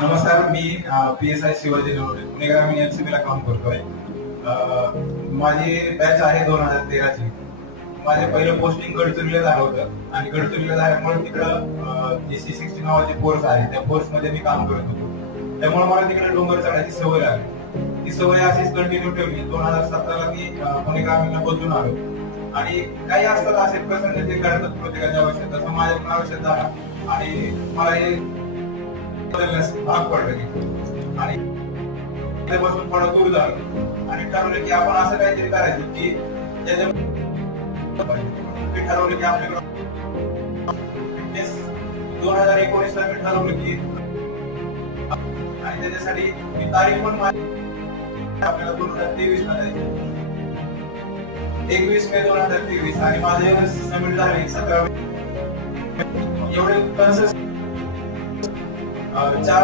नमस्कार, मी PSI शिवाजी लोढे पुणे ग्रामीण एलसीबीला काम करतोय. माझी बॅच आहे 2013 ची. माझे पहिलं पोस्टिंग गडचिरोलीला झालं होतं आणि गडचिरोलीला झाल्यामुळे तिकडं GC60 नावाचे कोर्स आहे, त्या कोर्स मध्ये मी काम करत होतो. त्यामुळे मला तिकडे डोंगर चढायची सवय लागली. ती सवय अशीच कंटिन्यू ठेवली. 2017 ला मी पुणे ग्रामीणला बदलून आलो आणि काही असतात असे प्रसंग जे घडतात प्रत्येकाच्या आयुष्यात, तसं माझ्या पण आयुष्यात झाला आणि मला हे भाग पडलं आणि त्यापासून थोडं दूर झालं आणि ठरवलं की आपण असं काहीतरी करायचं की त्याच्या ठरवलं की आपल्याकडे 2019 ला मी ठरवलं की आणि त्याच्यासाठी मी तारीख पण आपल्याला 2023 ला जायची, 21 मे 2023 आणि माझे सबमिट झाले 17 एवढे 4